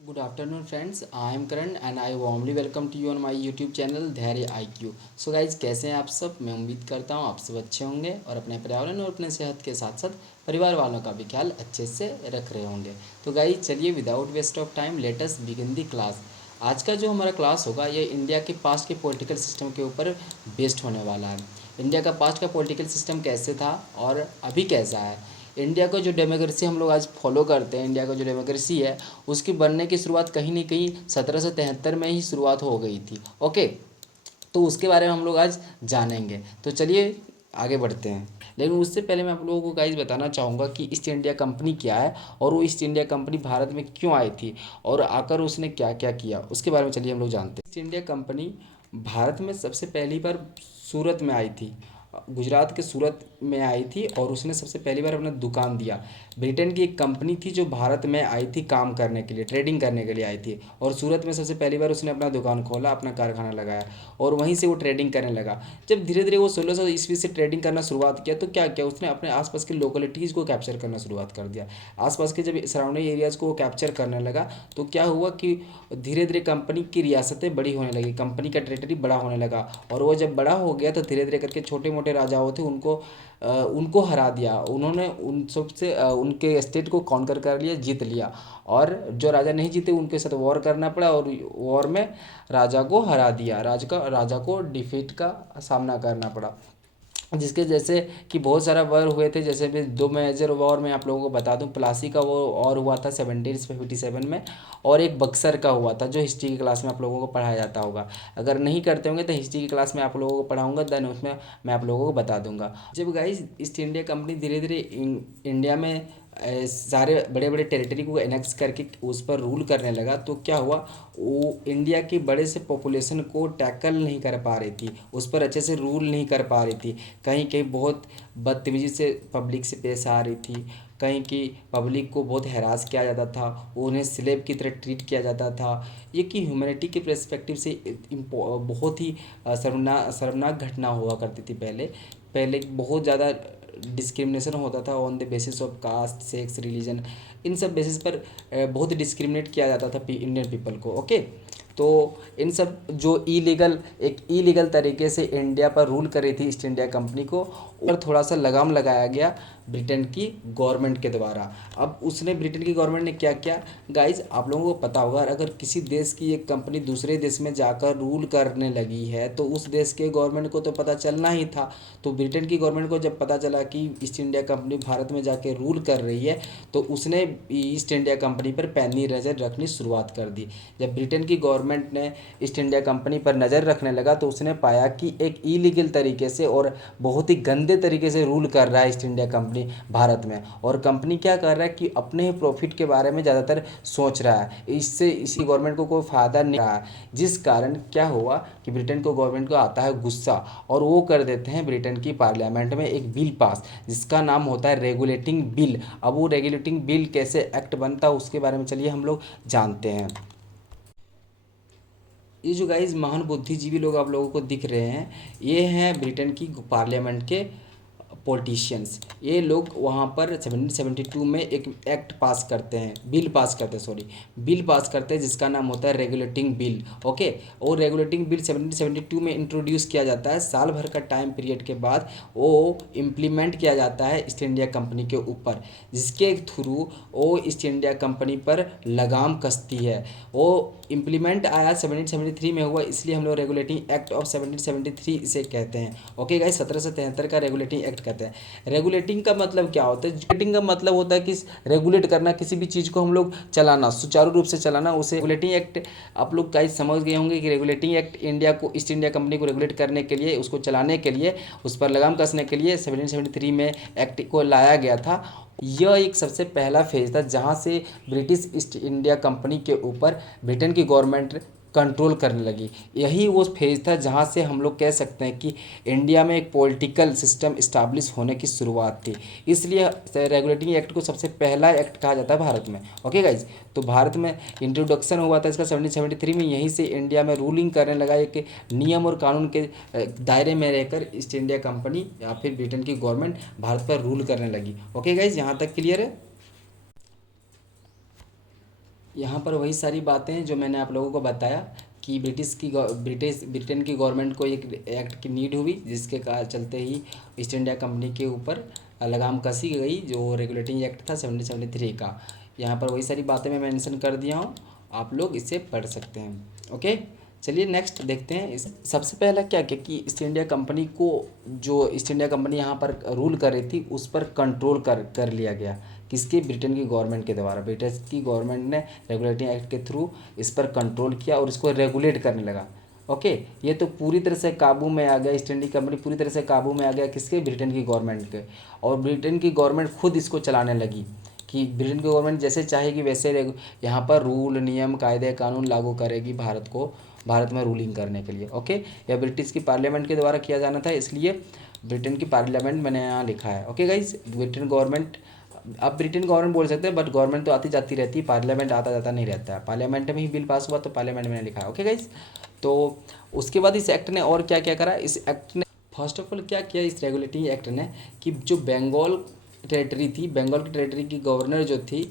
Good afternoon friends, I am Karan and I warmly welcome to you on my YouTube channel धैर्य IQ। So guys कैसे हैं आप सब। मैं उम्मीद करता हूँ आप सब अच्छे होंगे और अपने पर्यावरण और अपने सेहत के साथ साथ परिवार वालों का भी ख्याल अच्छे से रख रहे होंगे। तो गाइज चलिए without waste of time let us begin the class. आज का जो हमारा क्लास होगा ये इंडिया के पास्ट के पॉलिटिकल सिस्टम के ऊपर बेस्ड होने वाला है। इंडिया का पास्ट का पॉलिटिकल सिस्टम कैसे था और अभी कैसा है। इंडिया का जो डेमोक्रेसी हम लोग आज फॉलो करते हैं, इंडिया का जो डेमोक्रेसी है उसकी बनने की शुरुआत कहीं ना कहीं 1773 में ही शुरुआत हो गई थी। ओके, तो उसके बारे में हम लोग आज जानेंगे। तो चलिए आगे बढ़ते हैं। लेकिन उससे पहले मैं आप लोगों को गाइज बताना चाहूँगा कि ईस्ट इंडिया कंपनी क्या है और वो ईस्ट इंडिया कंपनी भारत में क्यों आई थी और आकर उसने क्या क्या किया उसके बारे में चलिए हम लोग जानते हैं। ईस्ट इंडिया कंपनी भारत में सबसे पहली बार सूरत में आई थी, गुजरात के सूरत में आई थी और उसने सबसे पहली बार अपना दुकान दिया। ब्रिटेन की एक कंपनी थी जो भारत में आई थी काम करने के लिए, ट्रेडिंग करने के लिए आई थी और सूरत में सबसे पहली बार उसने अपना दुकान खोला, अपना कारखाना लगाया और वहीं से वो ट्रेडिंग करने लगा। जब धीरे धीरे वो 1600 ईस्वी से ट्रेडिंग करना शुरुआत किया तो क्या किया उसने अपने आसपास के लोकेलिटीज़ को कैप्चर करना शुरुआत कर दिया। आसपास के जब सराउंडिंग एरियाज़ को वो कैप्चर करने लगा तो क्या हुआ कि धीरे धीरे कंपनी की रियासतें बड़ी होने लगी, कंपनी का टेरिटरी बड़ा होने लगा और वो जब बड़ा हो गया तो धीरे धीरे करके छोटे मोटे राजाओं थे उनको हरा दिया उन्होंने, उन सबसे उनके स्टेट को कॉन्कर कर लिया, जीत लिया। और जो राजा नहीं जीते उनके साथ वॉर करना पड़ा और वॉर में राजा को हरा दिया, राजा को डिफीट का सामना करना पड़ा। जिसके जैसे कि बहुत सारा वॉर हुए थे, जैसे भी दो मेजर वॉर मैं आप लोगों को बता दूं। प्लासी का वो वॉर हुआ था 1757 में और एक बक्सर का हुआ था जो हिस्ट्री की क्लास में आप लोगों को पढ़ाया जाता होगा। अगर नहीं करते होंगे तो हिस्ट्री की क्लास में आप लोगों को पढ़ाऊंगा, देन उसमें मैं आप लोगों को बता दूंगा। जब गाइस ईस्ट इंडिया कंपनी धीरे धीरे इंडिया में सारे बड़े बड़े टेरिटरी को एनेक्स करके उस पर रूल करने लगा तो क्या हुआ, वो इंडिया की बड़े से पॉपुलेशन को टैकल नहीं कर पा रही थी, उस पर अच्छे से रूल नहीं कर पा रही थी। कहीं कहीं बहुत बदतमीजी से पब्लिक से पेश आ रही थी, कहीं की पब्लिक को बहुत हैरास किया जाता था, उन्हें स्लेब की तरह ट्रीट किया जाता था। ये कि ह्यूमैनिटी के पर्सपेक्टिव से बहुत ही शर्मनाक घटना हुआ करती थी। पहले पहले बहुत ज़्यादा डिस्क्रिमिनेशन होता था on the basis of caste, sex, religion. इन सब बेसिस पर बहुत डिस्क्रिमिनेट किया जाता था इंडियन पीपल को। ओके, तो इन सब जो इलीगल तरीके से इंडिया पर रूल कर रही थी ईस्ट इंडिया कंपनी को, और थोड़ा सा लगाम लगाया गया ब्रिटेन की गवर्नमेंट के द्वारा। अब उसने ब्रिटेन की गवर्नमेंट ने क्या किया गाइज, आप लोगों को पता होगा, अगर किसी देश की एक कंपनी दूसरे देश में जाकर रूल करने लगी है तो उस देश के गवर्नमेंट को तो पता चलना ही था। तो ब्रिटेन की गवर्नमेंट को जब पता चला कि ईस्ट इंडिया कंपनी भारत में जाके रूल कर रही है तो उसने ईस्ट इंडिया कंपनी पर पैनी नज़र रखनी शुरुआत कर दी। जब ब्रिटेन की गवर्नमेंट ने ईस्ट इंडिया कंपनी पर नज़र रखने लगा तो उसने पाया कि एक इलीगल तरीके से और बहुत ही गंदे तरीके से रूल कर रहा है ईस्ट इंडिया कंपनी भारत में। और कंपनी क्या कर रहा है कि अपने ही प्रॉफिट के बारे में ज़्यादातर सोच रहा है, इससे इसी गवर्नमेंट को कोई फ़ायदा नहीं रहा है। जिस कारण क्या हुआ कि ब्रिटेन को गवर्नमेंट को आता है गुस्सा और वो कर देते हैं ब्रिटेन की पार्लियामेंट में एक बिल पास जिसका नाम होता है रेगुलेटिंग बिल। अब वो रेगुलेटिंग बिल कैसे एक्ट बनता है उसके बारे में चलिए हम लोग जानते हैं। ये जो गाइज महान बुद्धिजीवी लोग आप लोगों को दिख रहे हैं, ये हैं ब्रिटेन की पार्लियामेंट के पॉलिटिशियंस। ये लोग वहाँ पर 1772 में एक एक्ट पास करते हैं, बिल पास करते हैं, सॉरी, बिल पास करते हैं जिसका नाम होता है रेगुलेटिंग बिल। ओके, और रेगुलेटिंग बिल 1772 में इंट्रोड्यूस किया जाता है। साल भर का टाइम पीरियड के बाद वो इम्प्लीमेंट किया जाता है ईस्ट इंडिया कंपनी के ऊपर, जिसके थ्रू वो ईस्ट इंडिया कंपनी पर लगाम कसती है। वो इम्प्लीमेंट आया 1773 में हुआ, इसलिए हम लोग रेगुलेटिंग एक्ट ऑफ 1773 इसे कहते हैं। ओके गाइस, 1773 का रेगुलेटिंग एक्ट कहते हैं। रेगुलेटिंग का मतलब क्या होता है, रेगुलेटिंग का मतलब होता है कि रेगुलेट करना, किसी भी चीज़ को हम लोग चलाना, सुचारू रूप से चलाना, उसे रेगुलेटिंग एक्ट। आप लोग गाइस समझ गए होंगे कि रेगुलेटिंग एक्ट इंडिया को, ईस्ट इंडिया कंपनी को रेगुलेट करने के लिए, उसको चलाने के लिए, उस पर लगाम कसने के लिए 1773 में एक्ट को लाया गया था। यह एक सबसे पहला फेज था जहां से ब्रिटिश ईस्ट इंडिया कंपनी के ऊपर ब्रिटेन की गवर्नमेंट कंट्रोल करने लगी। यही वो फेज था जहां से हम लोग कह सकते हैं कि इंडिया में एक पॉलिटिकल सिस्टम इस्टाब्लिश होने की शुरुआत थी। इसलिए रेगुलेटिंग एक्ट को सबसे पहला एक्ट कहा जाता है भारत में। ओके गाइज, तो भारत में इंट्रोडक्शन हुआ था इसका 1773 में, यहीं से इंडिया में रूलिंग करने लगा एक नियम और कानून के दायरे में रहकर ईस्ट इंडिया कंपनी या फिर ब्रिटेन की गवर्नमेंट भारत पर रूल करने लगी। ओके गाइज, यहाँ तक क्लियर है। यहाँ पर वही सारी बातें जो मैंने आप लोगों को बताया कि ब्रिटेन की गवर्नमेंट को एक एक्ट की नीड हुई, जिसके चलते ही ईस्ट इंडिया कंपनी के ऊपर लगाम कसी गई, जो रेगुलेटिंग एक्ट था 1773 का। यहाँ पर वही सारी बातें मैं मेंशन कर दिया हूँ, आप लोग इसे पढ़ सकते हैं। ओके, चलिए नेक्स्ट देखते हैं। सबसे पहला क्या क्या कि ईस्ट इंडिया कंपनी को, जो ईस्ट इंडिया कंपनी यहाँ पर रूल कर रही थी, उस पर कंट्रोल कर लिया गया। किसके? ब्रिटेन की गवर्नमेंट के द्वारा। ब्रिटेन की गवर्नमेंट ने रेगुलेटिंग एक्ट के थ्रू इस पर कंट्रोल किया और इसको रेगुलेट करने लगा। ओके, ये तो पूरी तरह से काबू में आ गया, ईस्ट इंडिया कंपनी पूरी तरह से काबू में आ गया किसके? ब्रिटेन की गवर्नमेंट के। और ब्रिटेन की गवर्नमेंट खुद इसको चलाने लगी कि ब्रिटेन की गवर्नमेंट जैसे चाहेगी वैसे यहाँ पर रूल, नियम, कायदे, कानून लागू करेगी भारत में रूलिंग करने के लिए। ओके, यह ब्रिटिश की पार्लियामेंट के द्वारा किया जाना था, इसलिए ब्रिटेन की पार्लियामेंट मैंने यहाँ लिखा है। ओके गाइज, ब्रिटेन गवर्नमेंट, अब ब्रिटेन गवर्नमेंट बोल सकते हैं, बट गवर्नमेंट तो आती जाती रहती है, पार्लियामेंट आता जाता नहीं रहता है। पार्लियामेंट में ही बिल पास हुआ तो पार्लियामेंट में लिखा है। ओके गाइज, तो उसके बाद इस एक्ट ने और क्या क्या करा? इस एक्ट ने फर्स्ट ऑफ ऑल क्या किया इस रेगुलेटिंग एक्ट ने कि जो बंगाल टेरेटरी थी, बंगाल की टेरेटरी की गवर्नर जो थी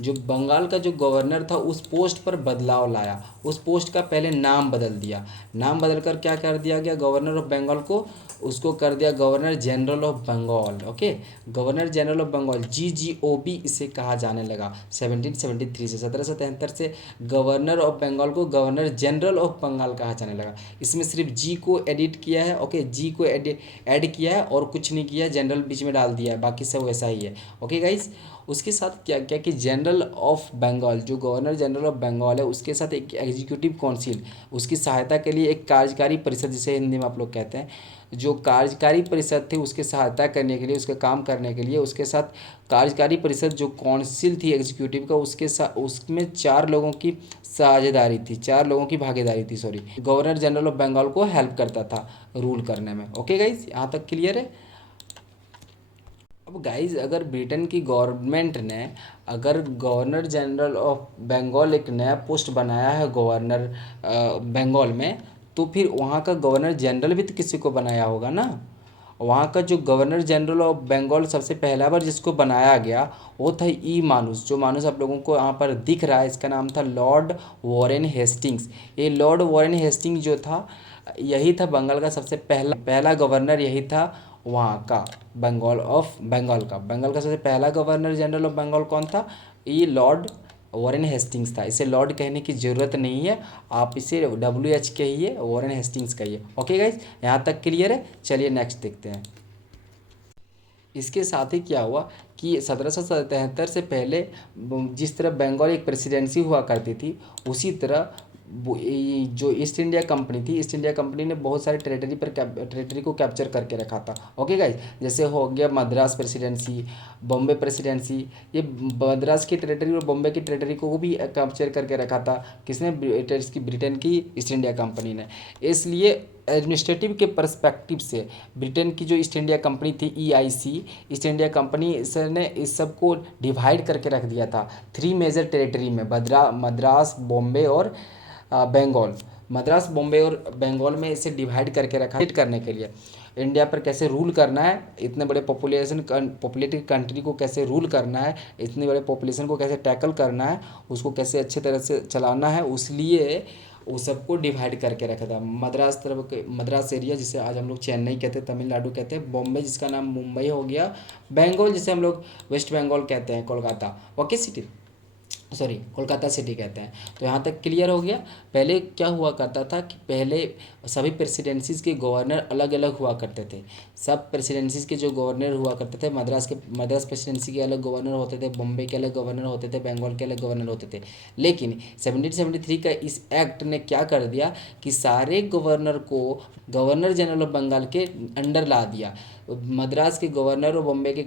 जो बंगाल का जो गवर्नर था उस पोस्ट पर बदलाव लाया। उस पोस्ट का पहले नाम बदल दिया, नाम बदल कर क्या कर दिया गया? गवर्नर ऑफ बंगाल को उसको कर दिया governor general of Bengal. Okay, governor general of Bengal, GGOB इसे कहा जाने लगा 1773 से। 1773 से गवर्नर ऑफ बंगाल को गवर्नर जनरल ऑफ बंगाल कहा जाने लगा। इसमें सिर्फ जी को एडिट किया है। ओके, जी को ऐड किया है और कुछ नहीं किया, जनरल बीच में डाल दिया है, बाकी सब वैसा ही है। ओके गाइज, उसके साथ क्या क्या कि जनरल ऑफ बंगाल, जो गवर्नर जनरल ऑफ बंगाल है, उसके साथ एक एग्जीक्यूटिव काउंसिल, उसकी सहायता के लिए एक कार्यकारी परिषद, जिसे हिंदी में आप लोग कहते हैं, जो कार्यकारी परिषद थी उसके सहायता करने के लिए, उसके काम करने के लिए, उसके साथ कार्यकारी परिषद जो काउंसिल थी एग्जीक्यूटिव का, उसके साथ उसमें 4 लोगों की साझेदारी थी, 4 लोगों की भागीदारी थी, गवर्नर जनरल ऑफ बंगाल को हेल्प करता था रूल करने में। ओके गाइज, यहाँ तक क्लियर है? अब गाइज, अगर ब्रिटेन की गवर्नमेंट ने अगर गवर्नर जनरल ऑफ बंगाल एक नया पोस्ट बनाया है गवर्नर बंगाल में, तो फिर वहाँ का गवर्नर जनरल भी तो किसी को बनाया होगा ना। वहाँ का जो गवर्नर जनरल ऑफ बंगाल सबसे पहला बार जिसको बनाया गया वो था ई मानुस। जो मानुस आप लोगों को यहाँ पर दिख रहा है, इसका नाम था लॉर्ड वॉरेन हेस्टिंग्स। ये लॉर्ड वॉरेन हेस्टिंग्स जो था, यही था बंगाल का सबसे पहला गवर्नर, यही था वहाँ का बंगाल का सबसे पहला गवर्नर जनरल ऑफ बंगाल कौन था? ये लॉर्ड वॉरेन हेस्टिंग्स था। इसे लॉर्ड कहने की ज़रूरत नहीं है, आप इसे WH कहिए, वॉरेन हेस्टिंग्स कहिए। ओके गाइज, यहाँ तक क्लियर है? चलिए नेक्स्ट देखते हैं। इसके साथ ही क्या हुआ कि 1777 से पहले जिस तरह बंगाल एक प्रेसिडेंसी हुआ करती थी, उसी तरह जो ईस्ट इंडिया कंपनी थी, ईस्ट इंडिया कंपनी ने बहुत सारे टेरेटरी को कैप्चर करके रखा था। ओके गाइज, जैसे हो गया मद्रास प्रेसिडेंसी, बॉम्बे प्रेसिडेंसी, ये मद्रास की टेरेटरी और बॉम्बे की टेरेटरी को भी कैप्चर करके रखा था। किसने? ब्रिटेन की ईस्ट इंडिया कंपनी ने। इसलिए एडमिनिस्ट्रेटिव के पर्सपेक्टिव से ब्रिटेन की जो ईस्ट इंडिया कंपनी थी, EIC, ईस्ट इंडिया कंपनी ने इस सब को डिवाइड करके रख दिया था 3 मेजर टेरिटरी में, मद्रास, बॉम्बे और बंगाल। मद्रास, बॉम्बे और बंगाल में इसे डिवाइड करके रखा हिट करने के लिए, इंडिया पर कैसे रूल करना है, इतने बड़े पॉपुलेटेड कंट्री को कैसे रूल करना है, इतने बड़े पॉपुलेशन को कैसे टैकल करना है, उसको कैसे अच्छे तरह से चलाना है, उसलिए वो सबको डिवाइड करके रखा था। मद्रास एरिया, जिसे आज हम लोग चेन्नई कहते हैं, तमिलनाडु कहते हैं, बॉम्बे जिसका नाम मुंबई हो गया, बंगाल जिसे हम लोग वेस्ट बंगाल कहते हैं, Kolkata, okay city, Kolkata city कहते हैं। तो यहाँ तक क्लियर हो गया। पहले क्या हुआ करता था कि पहले सभी प्रेसिडेंसीज़ के गवर्नर अलग अलग हुआ करते थे। सब प्रेसिडेंसीज़ के जो गवर्नर हुआ करते थे, मद्रास प्रेसिडेंसी के अलग गवर्नर होते थे, बॉम्बे के अलग गवर्नर होते थे, बंगाल के अलग गवर्नर होते थे। लेकिन 1773 का इस एक्ट ने क्या कर दिया कि सारे गवर्नर को गवर्नर जनरल ऑफ बंगाल के अंडर ला दिया। मद्रास के गवर्नर और बॉम्बे के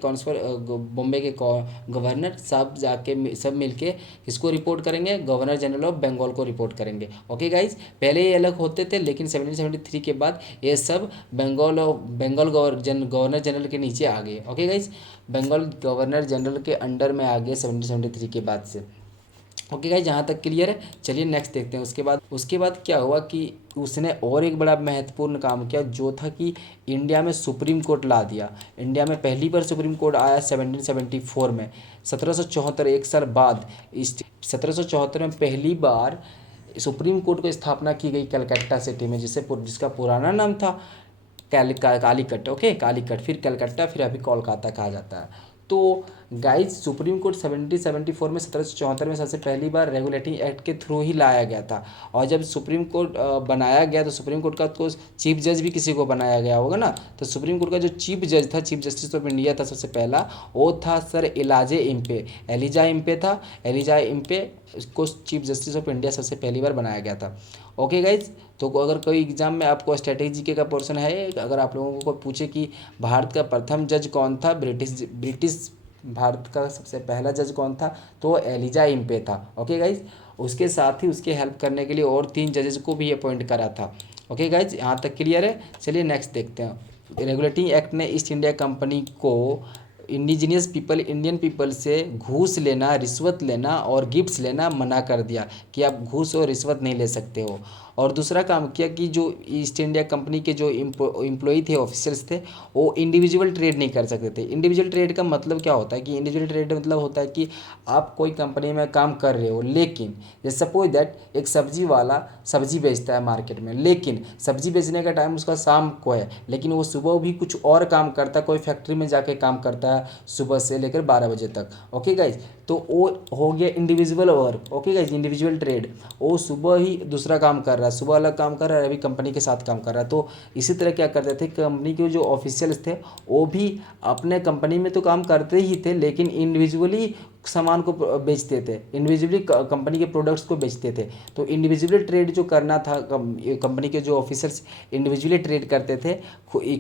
गवर्नर सब मिलके किसको रिपोर्ट करेंगे? गवर्नर जनरल ऑफ बंगाल को रिपोर्ट करेंगे। ओके गाइज, पहले ये अलग होते थे, लेकिन 1773 के बाद ये सब बंगाल गवर्नर जनरल के नीचे आ गए। Okay guys, Bengal governor general के अंडर में आ गए 1773 के बाद से। ओके गाइस, जहाँ तक क्लियर है। चलिए नेक्स्ट देखते हैं। उसके बाद क्या हुआ कि उसने और एक बड़ा महत्वपूर्ण काम किया, जो था कि इंडिया में सुप्रीम कोर्ट ला दिया। इंडिया में पहली बार सुप्रीम कोर्ट आया 1774 में, 1774, एक साल बाद। इस 1774 में पहली बार सुप्रीम कोर्ट की स्थापना की गई कलकत्ता सिटी में, जिसका पुराना नाम था कालीकट। ओके, कालीकट, फिर कलकत्ता, फिर अभी कोलकाता कहा जाता है। तो गाइज सुप्रीम कोर्ट 1774 में, 1774 में सबसे पहली बार रेगुलेटिंग एक्ट के थ्रू ही लाया गया था। और जब सुप्रीम कोर्ट बनाया गया तो सुप्रीम कोर्ट का तो चीफ जज भी किसी को बनाया गया होगा ना। तो सुप्रीम कोर्ट का जो चीफ जज था, चीफ जस्टिस ऑफ इंडिया था सबसे पहला, वो था सर एलिजा इम्पे था। एलिजा इम्पे को चीफ जस्टिस ऑफ इंडिया सबसे पहली बार बनाया गया था। ओके गाइज, तो अगर कोई एग्जाम में आपको स्ट्रेटेजी का पोर्शन है, अगर आप लोगों को पूछे कि भारत का प्रथम जज कौन था, ब्रिटिश भारत का सबसे पहला जज कौन था, तो एलिजा इम्पे था। ओके गाइज, उसके साथ ही उसके हेल्प करने के लिए और 3 जजेस को भी अपॉइंट करा था। ओके गाइज, यहाँ तक क्लियर है। चलिए नेक्स्ट देखते हैं। रेगुलेटिंग एक्ट ने ईस्ट इंडिया कंपनी को इंडियन पीपल से घूस लेना, रिश्वत लेना और गिफ्ट्स लेना मना कर दिया कि आप घूस और रिश्वत नहीं ले सकते हो। और दूसरा काम किया कि जो ईस्ट इंडिया कंपनी के जो एम्प्लॉई थे, ऑफिसर्स थे, वो इंडिविजुअल ट्रेड नहीं कर सकते थे। इंडिविजुअल ट्रेड का मतलब क्या होता है कि इंडिविजुअल ट्रेड मतलब होता है कि आप कोई कंपनी में काम कर रहे हो, लेकिन जैसे सपोज दैट एक सब्जी वाला सब्जी बेचता है मार्केट में, लेकिन सब्जी बेचने का टाइम उसका शाम को है, लेकिन वो सुबह भी कुछ और काम करता है, कोई फैक्ट्री में जाके काम करता है सुबह से लेकर 12 बजे तक। ओके गाइज, तो वो हो गया individual work. Okay guys, individual trade, वो सुबह ही दूसरा काम कर रहा है, सुबह अलग काम कर रहा है, अभी कंपनी के साथ काम कर रहा है। तो इसी तरह क्या करते थे, कंपनी के जो ऑफिशियल्स थे वो भी अपने कंपनी में तो काम करते ही थे, लेकिन इंडिविजुअली सामान को बेचते थे, इंडिविजुअली कंपनी के प्रोडक्ट्स को बेचते थे। तो इंडिविजुअली ट्रेड जो करना था, कंपनी के जो ऑफिसर्स इंडिविजुअली ट्रेड करते थे,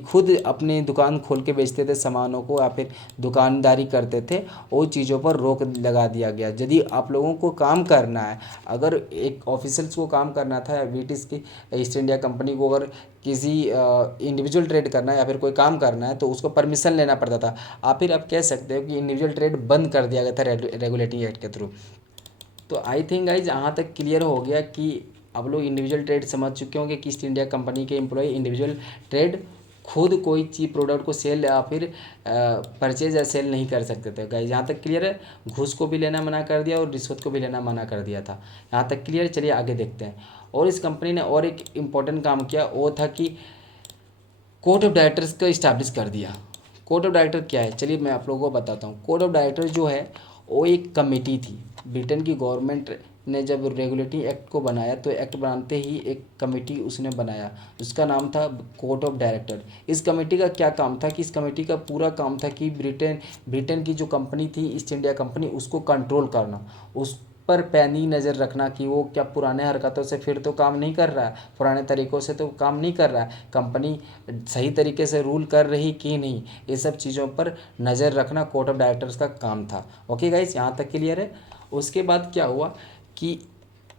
खुद अपनी दुकान खोल के बेचते थे सामानों को, या फिर दुकानदारी करते थे, वो चीज़ों पर रोक लगा दिया गया। यदि आप लोगों को काम करना है, अगर एक ऑफिसर्स को काम करना था, या ब्रिटिश की ईस्ट इंडिया कंपनी को अगर किसी इंडिविजुअल ट्रेड करना है या फिर कोई काम करना है, तो उसको परमिशन लेना पड़ता था। फिर आप कह सकते हो कि इंडिविजुअल ट्रेड बंद कर दिया गया था रेगुलेटिंग एक्ट के थ्रू। तो आई थिंक गाइज यहाँ तक क्लियर हो गया कि अब लोग इंडिविजुअल ट्रेड समझ चुके होंगे कि ईस्ट इंडिया कंपनी के एम्प्लॉय इंडिविजुअल ट्रेड खुद कोई चीज प्रोडक्ट को सेल या फिर परचेज या सेल नहीं कर सकते थे। गाइज यहाँ तक क्लियर है। घूस को भी लेना मना कर दिया और रिश्वत को भी लेना मना कर दिया था। यहाँ तक क्लियर। चलिए आगे देखते हैं। और इस कंपनी ने और एक इम्पॉर्टेंट काम किया, वो था कि कोर्ट ऑफ डायरेक्टर्स का इस्टेब्लिश कर दिया। कोर्ट ऑफ डायरेक्टर क्या है, चलिए मैं आप लोगों को बताता हूँ। कोर्ट ऑफ डायरेक्टर जो है वो एक कमेटी थी। ब्रिटेन की गवर्नमेंट ने जब रेगुलेटिंग एक्ट को बनाया तो एक्ट बनाते ही एक कमेटी उसने बनाया, उसका नाम था कोर्ट ऑफ डायरेक्टर। इस कमेटी का क्या काम था कि इस कमेटी का पूरा काम था कि ब्रिटेन की जो कंपनी थी ईस्ट इंडिया कंपनी, उसको कंट्रोल करना, उस पर पैनी नज़र रखना कि वो क्या पुराने हरकतों से फिर तो काम नहीं कर रहा है, पुराने तरीक़ों से तो काम नहीं कर रहा है, कंपनी सही तरीके से रूल कर रही कि नहीं, ये सब चीज़ों पर नज़र रखना कोर्ट ऑफ डायरेक्टर्स का काम था। ओके गाइस, यहाँ तक क्लियर है। उसके बाद क्या हुआ कि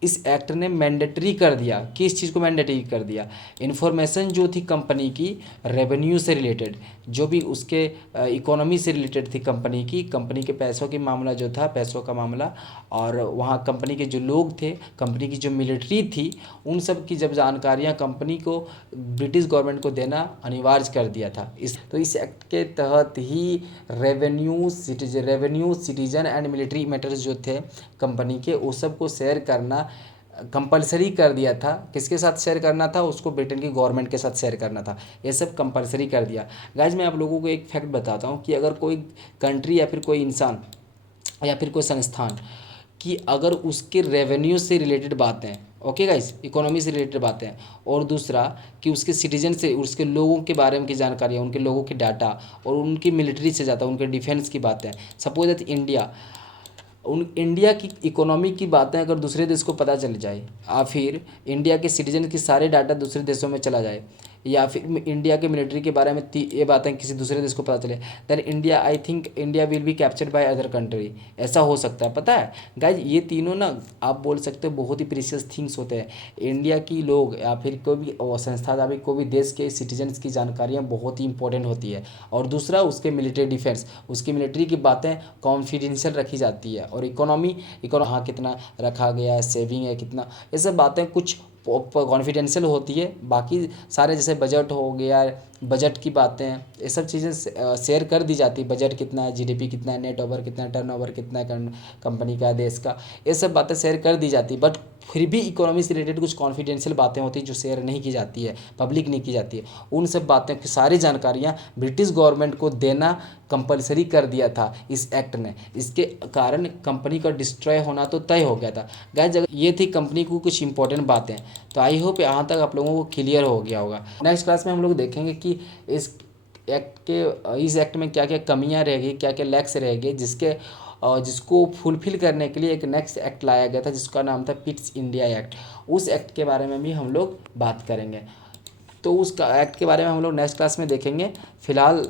इस एक्ट ने मैंडेटरी कर दिया। किस चीज़ को मैंडेटरी कर दिया, इन्फॉर्मेशन जो थी कंपनी की रेवेन्यू से रिलेटेड, जो भी उसके इकोनॉमी से रिलेटेड थी कंपनी के पैसों की मामला जो था, पैसों का मामला, और वहाँ कंपनी के जो लोग थे, कंपनी की जो मिलिट्री थी, उन सब की जब जानकारियाँ कंपनी को ब्रिटिश गवर्नमेंट को देना अनिवार्य कर दिया था। इस एक्ट के तहत ही revenue citizen and military matters जो थे कंपनी के, उस सब को शेयर करना कंपलसरी कर दिया था। किसके साथ शेयर करना था, उसको ब्रिटेन की गवर्नमेंट के साथ शेयर करना था। ये सब कंपलसरी कर दिया। गाइज मैं आप लोगों को एक फैक्ट बताता हूँ कि अगर कोई कंट्री या फिर कोई इंसान या फिर कोई संस्थान कि अगर उसके रेवेन्यू से रिलेटेड बातें, ओके गाइस, इकोनॉमी से रिलेटेड बातें, और दूसरा कि उसके सिटीजन से, उसके लोगों के बारे में की जानकारी है, उनके लोगों के डाटा, और उनकी मिलिट्री से ज़्यादा उनके डिफेंस की बातें, सपोज दैट इंडिया की इकोनॉमी की बातें अगर दूसरे देश को पता चल जाए, या फिर इंडिया के सिटीजन की सारे डाटा दूसरे देशों में चला जाए, या फिर इंडिया के मिलिट्री के बारे में ये बातें किसी दूसरे देश को पता चले, then India, I think India will be captured by other country, ऐसा हो सकता है। पता है गाइज, ये तीनों ना आप बोल सकते हो बहुत ही प्रीशियस थिंग्स होते हैं। इंडिया की लोग या फिर कोई भी संस्था या फिर कोई भी देश के सिटीजन्स की जानकारियाँ बहुत ही इंपॉर्टेंट होती है। और दूसरा उसके मिलिट्री डिफेंस, उसकी मिलिट्री की बातें कॉन्फिडेंशियल रखी जाती है। और इकोनॉमी हाँ कितना रखा गया है, सेविंग है कितना, ये सब बातें कुछ कॉन्फिडेंशियल होती है। बाकी सारे जैसे बजट हो गया, बजट की बातें, ये सब चीज़ें शेयर कर दी जाती है। बजट कितना है, जीडीपी कितना है, नेट ओवर कितना है, टर्नओवर कितना है कंपनी का, देश का, ये सब बातें शेयर कर दी जाती है। बट फिर भी इकोनॉमी से रिलेटेड कुछ कॉन्फिडेंशियल बातें होती हैं जो शेयर नहीं की जाती है, पब्लिक नहीं की जाती है। उन सब बातें की सारी जानकारियाँ ब्रिटिश गवर्नमेंट को देना कंपलसरी कर दिया था इस एक्ट ने। इसके कारण कंपनी का डिस्ट्रॉय होना तो तय हो गया था। गाइस, अगर ये थी कंपनी को कुछ इंपॉर्टेंट बातें, तो आई होप यहाँ तक आप लोगों को क्लियर हो गया होगा। नेक्स्ट क्लास में हम लोग देखेंगे कि इस एक्ट में क्या क्या कमियां रहेगी, क्या क्या लैक्स रहेगी, जिसको फुलफिल करने के लिए एक नेक्स्ट एक्ट लाया गया था जिसका नाम था पिट्स इंडिया एक्ट। उस एक्ट के बारे में भी हम लोग बात करेंगे। तो उस एक्ट के बारे में हम लोग नेक्स्ट क्लास में देखेंगे। फिलहाल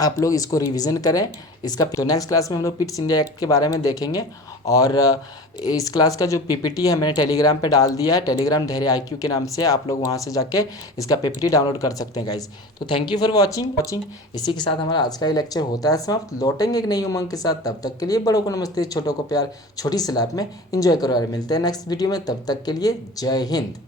आप लोग इसको रिवीजन करें इसका। तो नेक्स्ट क्लास में हम लोग पिट्स इंडिया एक्ट के बारे में देखेंगे। और इस क्लास का जो पीपीटी है मैंने टेलीग्राम पे डाल दिया है, टेलीग्राम धैर्य आईक्यू के नाम से। आप लोग वहाँ से जाके इसका पीपीटी डाउनलोड कर सकते हैं गाइज। तो थैंक यू फॉर वॉचिंग। इसी के साथ हमारा आज का ये लेक्चर होता है समाप्त। लौटेंगे एक नई उमंग के साथ, तब तक के लिए बड़ों को नमस्ते, छोटों को प्यार, छोटी सी लाइफ में एंजॉय करो। और मिलते हैं नेक्स्ट वीडियो में, तब तक के लिए जय हिंद।